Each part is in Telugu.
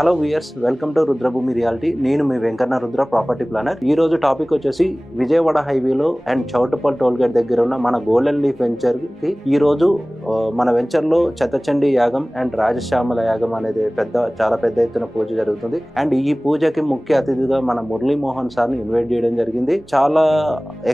Hello viewers, welcome to Rudrabhoomi reality. నేను మీ వెంకన్న రుద్ర, ప్రాపర్టీ ప్లానర్. ఈ రోజు టాపిక్ వచ్చేసి విజయవాడ హైవేలో అండ్ చౌటుప్పల్ టోల్ గేట్ దగ్గర ఉన్న మన గోల్డెన్ లీఫ్ వెంచర్ కి ఈ రోజు మన వెంచర్ లో శతచండీ యాగం అండ్ రాజశ్యామల యాగం అనేది చాలా పెద్ద ఎత్తున పూజ జరుగుతుంది. అండ్ ఈ పూజకి ముఖ్య అతిథిగా మన మురళీమోహన్ సార్ ని ఇన్వైట్ చేయడం జరిగింది. చాలా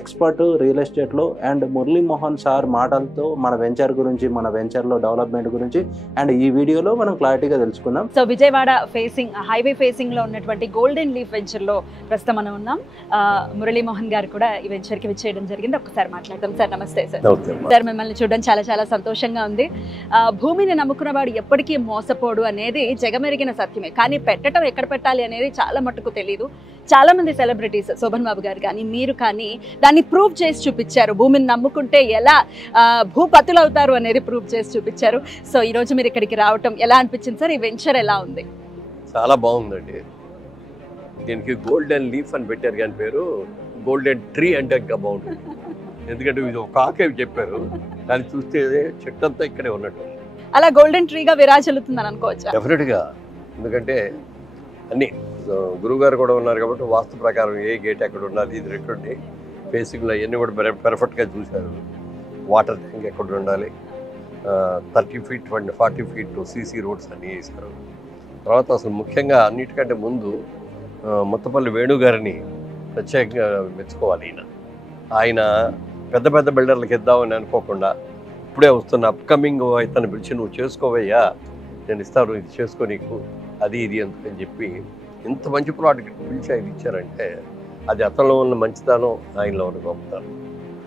ఎక్స్పర్ట్ రియల్ ఎస్టేట్ లో. అండ్ మురళీమోహన్ సార్ మాటలతో మన వెంచర్ గురించి, మన వెంచర్ లో డెవలప్మెంట్ గురించి అండ్ ఈ వీడియోలో మనం క్లారిటీగా తెలుసుకుందాం. So Vijayawada facing, highway facing లో ఉన్నటువంటి గోల్డెన్ లీఫ్ వెంచర్ లో ప్రస్తుతం మనం ఉన్నాం. మురళీమోహన్ గారు కూడా ఈ వెంచర్ కి విచ్చేయడం జరిగింది. ఒకసారి మాట్లాడదాం. సార్ నమస్తే. సార్ మిమ్మల్ని చూడడం చాలా చాలా సంతోషంగా ఉంది. భూమిని నమ్ముకున్నవాడు ఎప్పటికీ మోసపోడు అనేది జగమెరిగిన సత్యమే. కానీ పెట్టడం ఎక్కడ పెట్టాలి అనేది చాలా మట్టుకు తెలియదు. చాలా మంది సెలబ్రిటీస్, శోభన్ బాబు గారు కానీ మీరు కానీ దాన్ని ప్రూవ్ చేసి చూపించారు. భూమిని నమ్ముకుంటే ఎలా భూపతులు అవుతారు అనేది ప్రూవ్ చేసి చూపించారు. సో ఈ రోజు మీరు ఇక్కడికి రావటం ఎలా అనిపించింది సార్? ఈ వెంచర్ ఎలా ఉంది? చాలా బాగుందండి. దీనికి గోల్డెన్ లీఫ్ అని పెట్టారు కానీ పేరు గోల్డెన్ ట్రీ అంటే ఇంకా బాగుంటుంది. ఎందుకంటే ఇది ఒక ఆకే చెప్పారు, దాన్ని చూస్తే చెట్టు అంతా ఇక్కడే ఉన్నట్టు. అలా గోల్డెన్ ట్రీగా విరాజిల్లుతుందని అనుకోవచ్చు. డెఫినెట్గా. ఎందుకంటే అన్నీ గురువుగారు కూడా ఉన్నారు కాబట్టి వాస్తు ప్రకారం ఏ గేట్ ఎక్కడ ఉండాలి, ఇది రెట్టుండి ఫేసింగ్లో అవన్నీ కూడా పెర్ఫెక్ట్గా చూశారు. వాటర్ ట్యాంక్ ఎక్కడ ఉండాలి, 30 feet 40 feet సీసీ రోడ్స్ అన్నీ వేశారు. తర్వాత అసలు ముఖ్యంగా అన్నిటికంటే ముందు ముత్తపల్లి వేణుగారిని ప్రత్యేకంగా మెచ్చుకోవాలి. ఆయన పెద్ద పెద్ద బిల్డర్లకు ఇద్దామని అనుకోకుండా ఇప్పుడే వస్తున్న అప్కమింగ్ ఇతను పిలిచి, నువ్వు చేసుకోవయ్యా, నేను ఇస్తాను, ఇది చేసుకో నీకు, అది ఇది ఎందుకని చెప్పి ఇంత మంచి ప్రోడక్ట్ పిలిచి ఆయన ఇచ్చారంటే అది అతనిలో ఉన్న మంచితనం, ఆయనలో ఉన్న గొప్పతనం.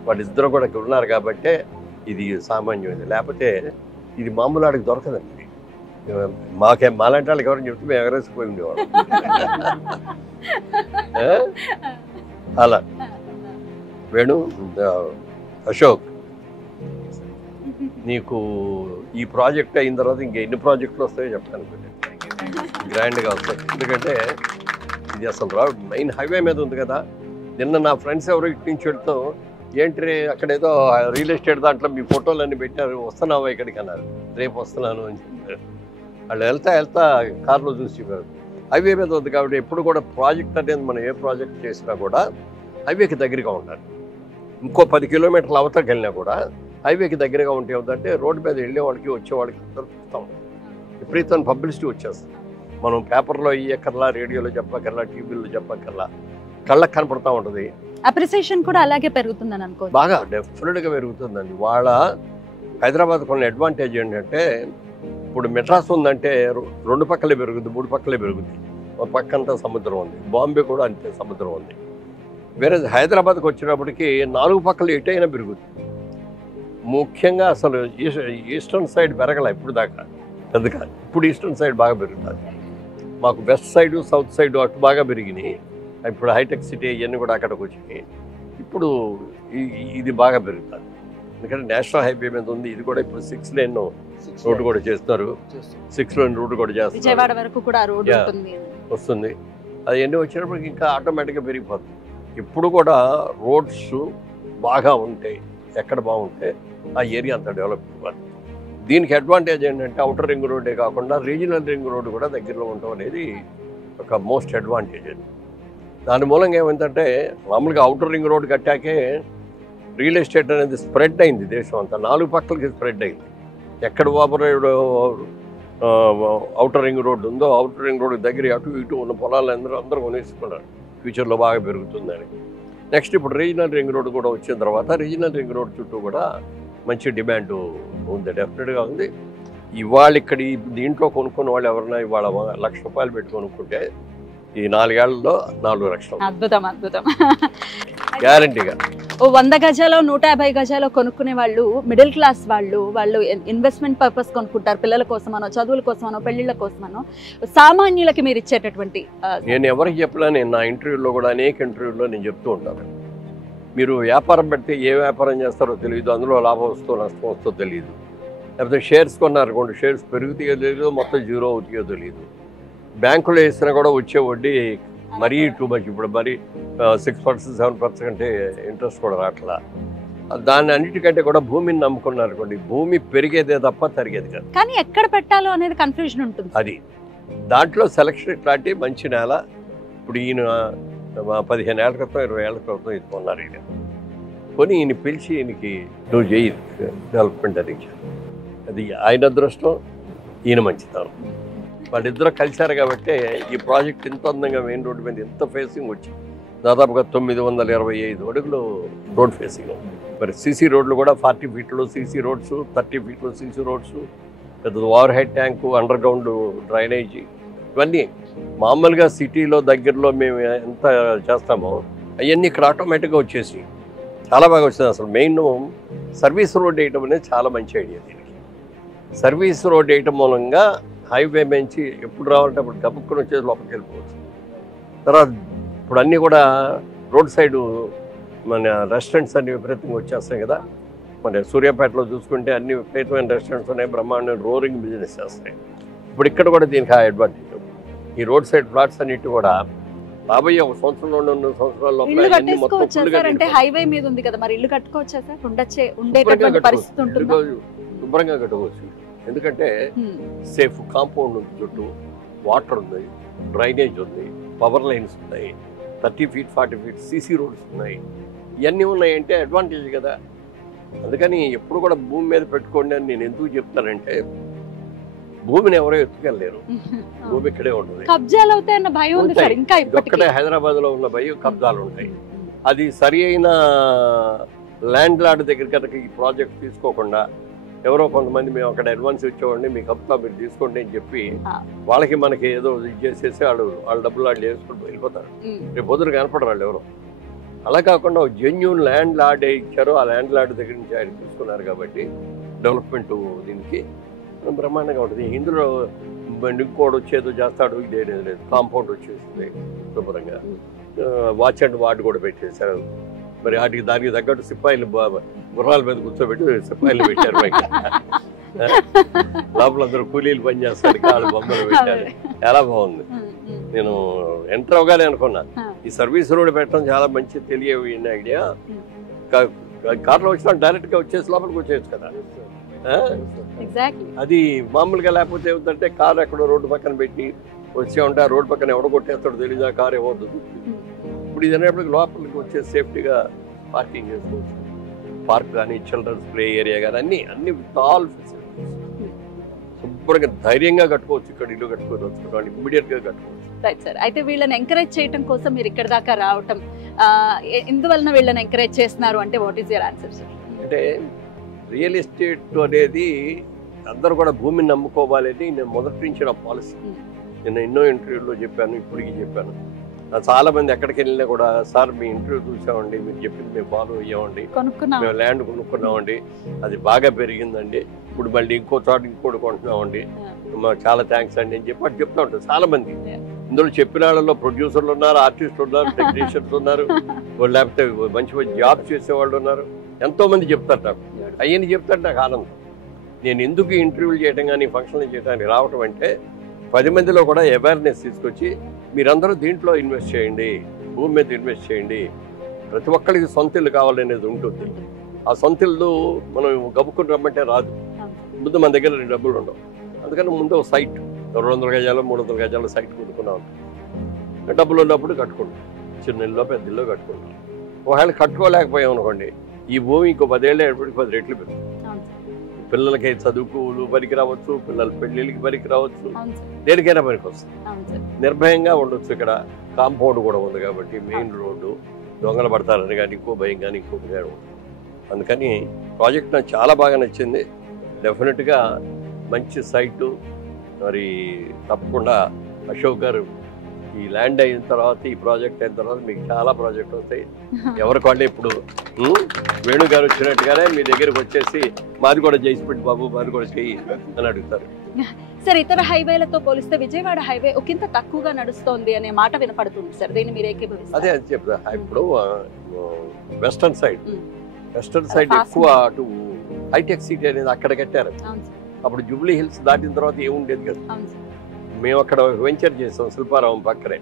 వాళ్ళిద్దరూ కూడా ఇక్కడ ఉన్నారు కాబట్టే ఇది సామాన్యమైంది. లేకపోతే ఇది మామూలు ఆడికి దొరకదండి. మాలాంటి వాళ్ళకి ఎవరైనా చెప్తే మేము ఎగరేసిపోయి ఉండేవాడు. అలా వేణు, అశోక్, నీకు ఈ ప్రాజెక్ట్ అయిన తర్వాత ఇంకా ఎన్ని ప్రాజెక్టులు వస్తాయో చెప్తాను. గ్రాండ్గా వస్తాయి. ఎందుకంటే ఇది అసలు మెయిన్ హైవే మీద ఉంది కదా. నిన్న నా ఫ్రెండ్స్ ఎవరు ఇటు నుంచి వెళ్తూ, ఏంటి అక్కడేదో రియల్ ఎస్టేట్ దాంట్లో మీ ఫోటోలు అన్నీ పెట్టారు, వస్తున్నావా ఇక్కడికి అన్నారు. రేపు వస్తున్నాను అని చెప్పారు. వాళ్ళు వెళ్తా కార్లో చూసి చెప్పారు. హైవే మీద ఉంది కాబట్టి ఎప్పుడు కూడా ప్రాజెక్ట్ అనేది మనం ఏ ప్రాజెక్ట్ చేసినా కూడా హైవేకి దగ్గరగా ఉండాలి. ఇంకో 10 kilometers అవతలకి వెళ్ళినా కూడా హైవేకి దగ్గరగా ఉంటే ఏమిటంటే రోడ్డు మీద వెళ్ళే వాళ్ళకి వచ్చే వాళ్ళకి అందరూ చూస్తూ ఉంటాం. విపరీతమైన పబ్లిసిటీ వచ్చేస్తుంది. మనం పేపర్లో ఇయ్యక్కర్లా, రేడియోలో చెప్పక్కర్లా, టీవీలో చెప్పక్కర్లా, కళ్ళకు కనపడుతూ ఉంటుంది. అప్రిసియేషన్ కూడా అలాగే పెరుగుతుందని అనుకో. బాగా డెఫినెట్గా పెరుగుతుందండి. వాళ్ళ హైదరాబాద్ కొన్ని అడ్వాంటేజ్ ఏంటంటే, ఇప్పుడు మెడ్రాస్ ఉందంటే 2 పక్కలే పెరుగుద్ది, 3 పక్కలే పెరుగుద్ది. ఒక పక్కంతా సముద్రం ఉంది. బాంబే కూడా అంతే సముద్రం ఉంది. వేరే హైదరాబాద్కి వచ్చినప్పటికీ 4 పక్కలు ఎటైనా పెరుగుద్ది. ముఖ్యంగా అసలు ఈస్టర్న్ సైడ్ పెరగల ఇప్పుడు దాకా పెద్దగా. ఇప్పుడు ఈస్టర్న్ సైడ్ బాగా పెరుగుతుంది. మాకు వెస్ట్ సైడ్, సౌత్ సైడ్ అటు బాగా పెరిగినాయి. ఇప్పుడు హైటెక్ సిటీ ఇవన్నీ కూడా అక్కడికి వచ్చినాయి. ఇప్పుడు ఇది బాగా పెరుగుతుంది. ఎందుకంటే నేషనల్ హైవే మీద ఉంది. ఇది కూడా ఇప్పుడు 6 lane రోడ్డు కూడా చేస్తారు. 6 lane రోడ్డు కూడా చేస్తారు. విజయవాడ వరకు కూడా రోడ్డు వస్తుంది. అది ఎన్ని వచ్చినప్పటికి ఇంకా ఆటోమేటిక్గా పెరిగిపోతుంది. ఇప్పుడు కూడా రోడ్స్ బాగా ఉంటాయి. ఎక్కడ బాగుంటే ఆ ఏరియా అంతా డెవలప్ అవ్వాలి. దీనికి అడ్వాంటేజ్ ఏంటంటే అవుటర్ రింగ్ రోడ్డే కాకుండా రీజనల్ రింగ్ రోడ్డు కూడా దగ్గరలో ఉండటం అనేది ఒక మోస్ట్ అడ్వాంటేజ్ అది. దాని మూలంగా ఏమైందంటే, మామూలుగా అవుటర్ రింగ్ రోడ్ కట్టాకే రియల్ ఎస్టేట్ అనేది స్ప్రెడ్ అయింది దేశం అంతా. 4 పక్కలకి స్ప్రెడ్ అయింది. ఎక్కడ అవుటర్ రింగ్ రోడ్డు ఉందో అవుటర్ రింగ్ రోడ్డు దగ్గర అటు ఇటు ఉన్న పొలాలు అందరూ కొనేసుకున్నారు. ఫ్యూచర్లో బాగా పెరుగుతుందని. నెక్స్ట్ ఇప్పుడు రీజనల్ రింగ్ రోడ్డు కూడా వచ్చిన తర్వాత రీజనల్ రింగ్ రోడ్ చుట్టూ కూడా మంచి డిమాండ్ ఉంది, డెఫినెట్గా ఉంది. ఇవాళ ఇక్కడ దీంట్లో కొనుక్కున్న వాళ్ళు ఎవరైనా ఇవాళ ₹1,00,000 పెట్టి కొనుక్కుంటే ఈ 4 ఏళ్లలో 4 లక్షలు. అద్భుతం, అద్భుతం. గ్యారంటీగా. 100 గజాలు 150 గజాలు కొనుక్కునే వాళ్ళు మిడిల్ క్లాస్ వాళ్ళు ఇన్వెస్ట్మెంట్ పర్పస్ కొనుక్కుంటారు. పిల్లల కోసమనో, చదువుల కోసమనో, పెళ్లిళ్ళ కోసమనో. సామాన్యులకి మీరు ఇచ్చేటటువంటి, నేను ఎవరికి చెప్పలే, నేను నా ఇంటర్వ్యూలో కూడా అనేక ఇంటర్వ్యూల్లో నేను చెప్తూ ఉంటాను, మీరు వ్యాపారం పెడితే ఏ వ్యాపారం చేస్తారో తెలియదు, అందులో లాభం వస్తుందో నష్టం వస్తుందో తెలియదు. లేకపోతే షేర్స్ కొన్నారనుకోండి, షేర్స్ పెరుగుతాయో తెలియదు, మొత్తం జీరో అవుతాయో తెలియదు. బ్యాంకులో వేసినా కూడా వచ్చే వడ్డీ మరీ టూ మచ్. ఇప్పుడు మరి 6%, 7% ఇంట్రెస్ట్ కూడా రావట్లా. దాన్ని అన్నిటికంటే కూడా భూమిని నమ్ముకున్నారు అనుకోండి, భూమి పెరిగేదే తప్ప తరిగేది కాదు. కానీ ఎక్కడ పెట్టాలో అనేది కన్ఫ్యూజన్ ఉంటుంది. అది దాంట్లో సెలక్షన్ ఇట్లాంటి మంచి నేల. ఇప్పుడు ఈయన 15 ఏళ్ల క్రితం 20 ఏళ్ల క్రితం ఇది కొన్నారు. ఈయన కొని ఈయన పిలిచి ఈయనకి నువ్వు చేయి డెవలప్మెంట్ అని ఇచ్చారు. అది ఆయన అదృష్టం, ఈయన మంచితనం. వాళ్ళిద్దరూ కలిశారు కాబట్టి ఈ ప్రాజెక్ట్ ఇంత అందంగా మెయిన్ రోడ్డు మీద ఎంత ఫేసింగ్ వచ్చింది. దాదాపుగా 925 అడుగులు రోడ్ ఫేసింగ్. మరి సీసీ రోడ్లు కూడా 40 ఫీట్లు సీసీ రోడ్స్, 30 ఫీట్లు సీసీ రోడ్స్, పెద్ద over head tank, under ground drainage, ఇవన్నీ మామూలుగా సిటీలో దగ్గరలో మేము ఎంత చేస్తామో అవన్నీ ఇక్కడ ఆటోమేటిక్గా వచ్చేసి చాలా బాగా వచ్చింది. అసలు మెయిన్ సర్వీస్ రోడ్ వేయటం అనేది చాలా మంచి ఐడియా. దీనికి సర్వీస్ రోడ్ వేయటం మూలంగా హైవే నుంచి ఎప్పుడు రావాలంటే అప్పుడు గబుక్కుని వచ్చేసి లోపలికి వెళ్ళిపోవచ్చు. తర్వాత ఇప్పుడు అన్నీ కూడా రోడ్ సైడు మన రెస్టారెంట్స్ అన్ని విపరీతంగా వచ్చేస్తాయి కదా. మన సూర్యాపేటలో చూసుకుంటే అన్ని విపరీతమైన రెస్టారెంట్స్ ఉన్నాయి, బ్రహ్మాండమైన రోరింగ్ బిజినెస్ చేస్తాయి. ఇప్పుడు ఇక్కడ కూడా దీనికి ఆ అడ్వాంటేజ్. ఈ రోడ్ సైడ్ ప్లాట్స్ అన్నిటి కూడా రాబోయే 1 సంవత్సరంలో 2 సంవత్సరాల లోపల హైవే మీద ఉంది కదా, మరి ఇల్లు కట్టుకోవచ్చా సార్? ఉండేటటువంటి పరిస్థితి ఉంటుందా? శుభ్రంగా కట్టుకోవచ్చు. ఎందుకంటే సేఫ్ కాంపౌండ్ ఉంది, చుట్టూ వాటర్ ఉంది, డ్రైనేజ్ ఉంది, పవర్ లైన్స్ ఉన్నాయి, 30 ఫీట్ 40 ఫీట్ సీసీ రోడ్స్ ఉన్నాయి. ఇవన్నీ ఉన్నాయంటే అడ్వాంటేజ్ కదా. అందుకని ఎప్పుడు కూడా భూమి మీద పెట్టుకోండి అని నేను ఎందుకు చెప్తానంటే, భూమిని ఎవరో ఎత్తుకెళ్ళలేరు, భూమి ఇక్కడే ఉంటుంది. కబ్జాలు అవుతాయన్న భయం ఉంది సార్. ఇంకా ఒక్కటే హైదరాబాద్ లో ఉన్న భయం, కబ్జాలు ఉంటాయి. అది సరి అయిన ల్యాండ్ లార్డ్ దగ్గర కనుక ఈ ప్రాజెక్ట్ తీసుకోకుండా ఎవరో కొంతమంది మేము అక్కడ అడ్వాన్స్ ఇచ్చేవాడిని, మీకు కబ్జా మీరు తీసుకోండి అని చెప్పి వాళ్ళకి మనకి ఏదో ఇది చేసేసి వాళ్ళ డబ్బులు వాళ్ళు వేసుకుంటూ వెళ్ళిపోతారు. రేపు పొద్దున కనపడరు వాళ్ళు ఎవరో. అలా కాకుండా జెన్యూన్ ల్యాండ్ లార్డ్ ఇచ్చారో ఆ ల్యాండ్ లార్డ్ దగ్గర నుంచి ఆయన తీసుకున్నారు కాబట్టి డెవలప్మెంట్ దీనికి బ్రహ్మాండంగా ఉంటుంది. ఇందులో ఇంకోటి వచ్చేదో చేస్తాడు, ఇదేనేది లేదు. కాంపౌండ్ వచ్చేసింది శుభ్రంగా, వాచ్ అండ్ వార్డ్ కూడా పెట్టేశారు. మరి వాటికి దానికి తగ్గట్టు సిపాయిలు గుర్రాల మీద కూర్చోబెట్టి సిపాయిలు పెట్టారు. లోపల అందరూ కూలీలు పని చేస్తారు, కాళ్ళు బొమ్మలు పెట్టారు. చాలా బాగుంది. నేను ఎంటర్ అవగానే అనుకున్నా ఈ సర్వీస్ రోడ్ పెట్టడం చాలా మంచి తెలియని ఐడియా. కార్లో వచ్చినా డైరెక్ట్ గా వచ్చేసి లోపలికి వచ్చేయచ్చు కదా. అది మామూలుగా లేకపోతే ఏమిటంటే కారు ఎక్కడో రోడ్డు పక్కన పెట్టి వచ్చే ఉంటే ఆ రోడ్డు పక్కన ఎవడో కొట్టేస్తాడో తెలియదు, ఆ కారు ఏమవుద్దు. ఇప్పుడు ఇది అనేప్పటికి లోపలికి వచ్చే సేఫ్టీగా పార్కింగ్ చేసుకోవచ్చు. పార్క్ కానీ, చిల్డ్రన్స్ ప్లే ఏరియా కానీ అన్ని ఆల్ ఫెసిలిటీస్. శుభ్రంగా ధైర్యంగా కట్టుకోవచ్చు. ఇక్కడ ఇల్లు కట్టుకోవచ్చు, ఇమ్మీడియట్ గా కట్టుకోవచ్చు. Right sir. అయితే వీళ్ళని ఎంకరేజ్ చేయడం కోసం మీరు ఇక్కడ దాకా రావటం ఎందువలన వీళ్ళని ఎంకరేజ్ చేస్తున్నారు అంటే what is your answer sir? అంటే రియల్ ఎస్టేట్ అనేది అందరూ కూడా భూమిని నమ్ముకోవాలని నేను మొదటి నుంచి నా పాలసీ. నేను ఎన్నో ఇంటర్వ్యూలో చెప్పాను, ఇప్పటికీ చెప్పాను. చాలా మంది ఎక్కడికి వెళ్ళినా కూడా సార్ మీ ఇంటర్వ్యూ చూసామండి, మీరు చెప్పింది మేము ఫాలో అయ్యామండి, మేము ల్యాండ్ కొనుక్కున్నామండి, అది బాగా పెరిగిందండి, ఇప్పుడు మళ్ళీ ఇంకో చోట ఇంకోటి కొంటున్నామండి, చాలా థ్యాంక్స్ అండి అని చెప్పి చెప్తా ఉంటారు చాలా మంది. ఇందులో చెప్పిన వాళ్ళలో ప్రొడ్యూసర్లు ఉన్నారు, ఆర్టిస్టులు ఉన్నారు, టెక్నీషియన్స్ ఉన్నారు, లేకపోతే మంచి మంచి జాబ్ చేసేవాళ్ళు ఉన్నారు. ఎంతో మంది చెప్తారు నాకు. అవన్నీ చెప్తారు నాకు ఆనందం. నేను ఎందుకు ఇంటర్వ్యూలు చేయడం కానీ ఫంక్షన్లు చేయడానికి రావటం అంటే 10 మందిలో కూడా అవేర్నెస్ తీసుకొచ్చి మీరందరూ దీంట్లో ఇన్వెస్ట్ చేయండి, భూమి మీద ఇన్వెస్ట్ చేయండి, ప్రతి ఒక్కరికి సొంత ఇల్లు కావాలనేది ఉంటుంది. ఆ సొంత ఇల్లు మనం గబుక్కుని రమ్మంటే రాదు. ముందు మన దగ్గర డబ్బులు ఉండవు. అందుకని ముందు ఒక సైట్ 200 గజాలు 300 గజాలు సైట్ కొనుక్కున్నాం. డబ్బులు ఉన్నప్పుడు కట్టుకుంటాం, చిన్న ఇల్లు పెద్ద ఇల్లు కట్టుకుంటాం. ఒకవేళ కట్టుకోలేకపోయాం అనుకోండి, ఈ భూమి ఇంకో 10 ఏళ్ళ 10 రెట్లు పెరుగుతుంది. పిల్లలకి చదువుకులు పనికి రావచ్చు, పిల్లల పెళ్లిళ్ళకి పనికి రావచ్చు, దేనికైనా పనికి వస్తుంది. నిర్భయంగా ఉండొచ్చు. ఇక్కడ కాంపౌండ్ కూడా ఉంది కాబట్టి మెయిన్ రోడ్డు, దొంగలు పడతారని కానీ ఇంకో భయం కానీ ఇంకొక భయం. అందుకని ప్రాజెక్ట్ నాకు చాలా బాగా నచ్చింది. డెఫినెట్గా మంచి సైటు. మరి తప్పకుండా అశోక్ గారు ఈ ల్యాండ్ అయిన తర్వాత, ఈ ప్రాజెక్ట్ అయిన తర్వాత మీకు చాలా ప్రాజెక్ట్ వస్తాయి. ఎవరికి వాళ్ళే ఇప్పుడు వేణు గారు వచ్చినట్టుగానే మీ దగ్గరకు వచ్చేసి మాది కూడా చేసి పెట్టి బాబు, మాది కూడా చెయ్యి అని అడుగుతారు. సార్, ఇతర హైవేలతో పోలిస్తే విజయవాడ హైవే ఒకంత తక్కువగా నడుస్తోంది అనే మాట వినపడుతుంది సార్. దీన్ని మీరు ఏకీభవిస్తారు? అదే చెప్తా. ఇప్పుడు వెస్టర్న్ సైడ్ ఎక్కువ అటు హైటెక్ సిటీ అనేది అక్కడ కట్టారు. అప్పుడు జూబ్లీ హిల్స్ దాటిన తర్వాత ఏముండేది కదా. మేము అక్కడ వెంచర్ చేసాం శిల్పారావం పక్కనే.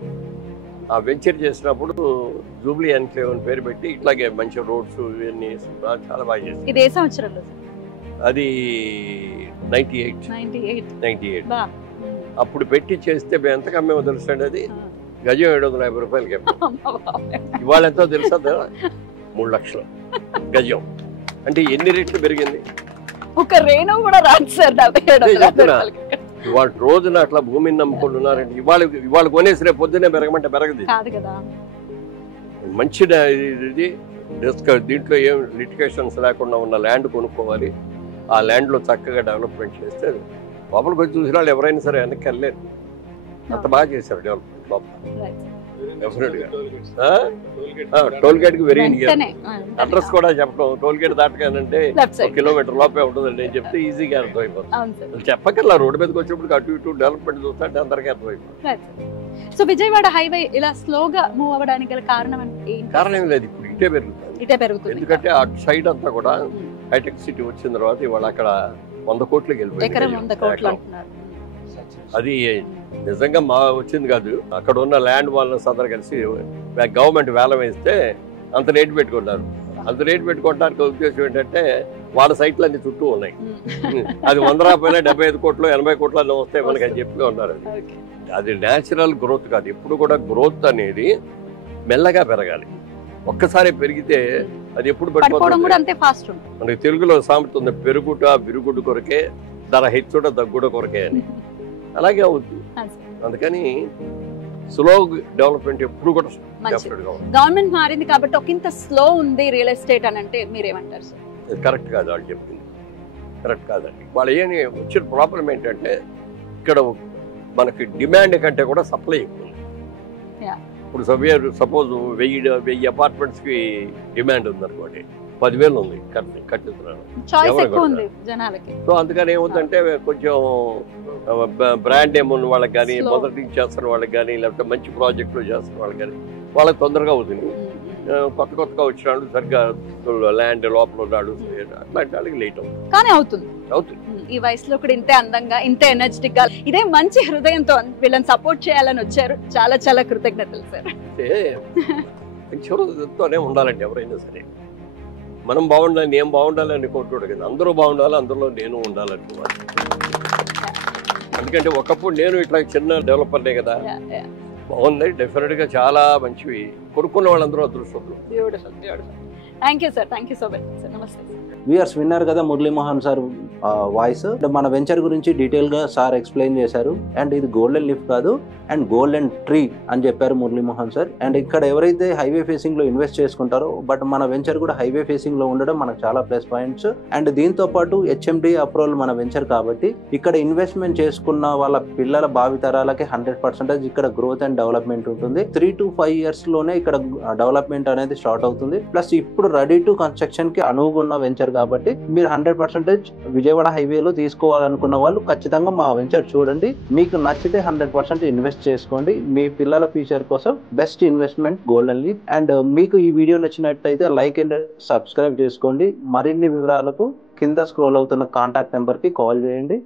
ఆ వెంచర్ చేసినప్పుడు జూబ్లీ ఎన్క్లేవ్ అని పేరు పెట్టి ఇట్లాగే మంచి రోడ్స్ ఇవన్నీ చాలా బాగా చేసాం. ఇది ఏ సంవత్సరంలో? అది 98. అప్పుడు పెట్టి చేస్తే ఎంత కమ్మేమో తెలుసండి, అది గజం 750 రూపాయలకి. ఇవాళ ఎంతో తెలుసా? 3 లక్షలు గజం. అంటే ఎన్ని రెట్లు పెరిగింది? ఒక రేణు కూడా రాదు సార్. ఇవాళ రోజున అట్లా భూమిని నమ్ముకుంటున్నారండి. ఇవాళ కొనేసి రేపు పొద్దునే పెరగమంటే పెరగదు కదా. మంచి ఇది దీంట్లో ఏం లిటిగేషన్స్ లేకుండా ఉన్న ల్యాండ్ కొనుక్కోవాలి. ఆ ల్యాండ్ లో చక్కగా డెవలప్మెంట్ చేస్తే లోపలికి వచ్చి చూసిన వాళ్ళు ఎవరైనా సరే వెనక్కి వెళ్ళలేరు. అంత బాగా చేశారు డెవలప్మెంట్ లోపల. టోల్ గేట్ కి వెరీ నియర్. అడ్రస్ కూడా చెప్పడం, టోల్ గేట్ దాటకానంటే 1 కిలోమీటర్ లోపే ఉంటుందండి అని చెప్తే ఈజీగా అర్థమైపోతుంది. చెప్పకల్లా రోడ్డు మీదకి వచ్చినప్పుడు అటు ఇటు డెవలప్మెంట్ చూస్తుంటే అందరికీ అర్థమైపోతుంది. సో విజయవాడ హైవే ఇలా స్లోగా మూవ్ అవ్వడానికి గల కారణం కారణం లేదు, ఇప్పుడు ఇటే పెరుగుతుంది. ఎందుకంటే అటు సైడ్ అంతా కూడా హైటెక్ సిటీ వచ్చిన తర్వాత ఇవాళ అక్కడ 100 కోట్లకి వెళ్ళిపోయింది. అది నిజంగా మా వచ్చింది కాదు, అక్కడ ఉన్న ల్యాండ్ వాళ్ళని అందరూ కలిసి గవర్నమెంట్ వేలం వేస్తే అంత రేటు పెట్టుకుంటారు. అంత రేటు పెట్టుకోవడానికి ఉద్దేశం ఏంటంటే వాళ్ళ సైట్లు అన్ని చుట్టూ ఉన్నాయి. అది 100 రూపాయలు 75 కోట్లు 80 కోట్లలో వస్తాయి మనకి అని చెప్పి ఉన్నారు. అది న్యాచురల్ గ్రోత్ కాదు. ఎప్పుడు కూడా గ్రోత్ అనేది మెల్లగా పెరగాలి. ఒక్కసారి పెరిగితే అది ఎప్పుడు పడిపోతుంది. మనకి తెలుగులో సామెత ఉంది, పెరుగుట విరుగుడు కొరకే, ధర హెచ్చుట దగ్గుడ కొరకే అని. అలాగే అవుతుంది. అందుకని స్లో డెవలప్మెంట్ ఎప్పుడు కూడా గవర్నమెంట్ మారింది కాబట్టి ఒక ఇంత స్లో ఉంది రియల్ ఎస్టేట్ అని అంటే మీరేమంటారు సార్? కరెక్ట్ కాదు, వాళ్ళు చెప్పింది కరెక్ట్ కాదండి. వాళ్ళు ఏమి వచ్చిన ప్రాబ్లం ఏంటంటే ఇక్కడ మనకి డిమాండ్ కంటే కూడా సప్లై ఎక్కువ. ఇప్పుడు సపోజ్ 1000 అపార్ట్మెంట్స్ కి డిమాండ్ ఉంది అనుకోండి, 10,000 ఉంది కట్టిస్తున్నాను. సో అందుకని ఏముందంటే కొంచెం బ్రాండ్ నేమ్ ఉన్న వాళ్ళకి కానీ, మొదటి నుంచి చేస్తున్న వాళ్ళకి కానీ, లేకపోతే మంచి ప్రాజెక్టులు చేస్తున్న వాళ్ళకి కానీ వాళ్ళకి తొందరగా అవుతుంది. కొత్తగా వచ్చిన వాళ్ళు సరిగ్గా ల్యాండ్ లోపల ఉన్నాడు అట్లాంటి వాళ్ళకి లేట్ అవుతుంది. కానీ అవుతుంది. ఈ వయసులో కూడా ఇంతే అందంగా, ఇంతే ఎనర్జెటిక్ గా, ఇదే మంచి హృదయంతో వీళ్ళని సపోర్ట్ చేయాలని వచ్చారు. చాలా చాలా కృతజ్ఞతలు సార్. మంచి హృదయంతోనే ఉండాలండి ఎవరైనా సరే. మనం బాగుండాలి, నేను బాగుండాలి అని కోరుకోడు కదా, అందరూ బాగుండాలి, అందులో నేను ఉండాలనుకోవాలి. ఎందుకంటే ఒకప్పుడు నేను ఇట్లా చిన్న డెవలపర్నే కదా. బాగుంది, డెఫినెట్ గా చాలా మంచివి. కొనుక్కున్న వాళ్ళందరూ అదృష్టం. Thank you sir, thank you so much sir. నమస్తే. వ్యూయర్స్ విన్నారు కదా మురళీమోహన్ సార్ వాయిస్. మన వెంచర్ గురించి డీటెయిల్ గా సార్ ఎక్స్ప్లెయిన్ చేశారు. అండ్ ఇది గోల్డెన్ లీఫ్ కాదు, అండ్ గోల్డెన్ ట్రీ అని చెప్పారు మురళీమోహన్ సార్. అండ్ ఇక్కడ ఎవరైతే హైవే ఫేసింగ్ లో ఇన్వెస్ట్ చేసుకుంటారో, బట్ మన వెంచర్ కూడా హైవే ఫేసింగ్ లో ఉండడం మనకు చాలా ప్లస్ పాయింట్స్. అండ్ దీంతో పాటు HMD అప్రూవల్ మన వెంచర్ కాబట్టి ఇక్కడ ఇన్వెస్ట్మెంట్ చేసుకున్న వాళ్ళ పిల్లల భావితరాలకి 100% ఇక్కడ గ్రోత్ అండ్ డెవలప్మెంట్ ఉంటుంది. 3 to 5 years లోనే ఇక్కడ డెవలప్మెంట్ అనేది స్టార్ట్ అవుతుంది. ప్లస్ ఇప్పుడు రెడీ టు కన్స్ట్రక్షన్ కి అనువుగా ఉన్న వెంచర్ కాబట్టి మీరు 100% విజయవాడ హైవేలో తీసుకోవాలనుకున్న వాళ్ళు ఖచ్చితంగా మా వెంచర్ చూడండి. మీకు నచ్చితే 100% ఇన్వెస్ట్ చేసుకోండి. మీ పిల్లల ఫ్యూచర్ కోసం best investment golden leaf. And మీకు ఈ వీడియో నచ్చినట్లయితే లైక్ అండ్ సబ్స్క్రైబ్ చేసుకోండి. మరిన్ని వివరాలకు కింద స్క్రోల్ అవుతున్న కాంటాక్ట్ నెంబర్కి కాల్ చేయండి.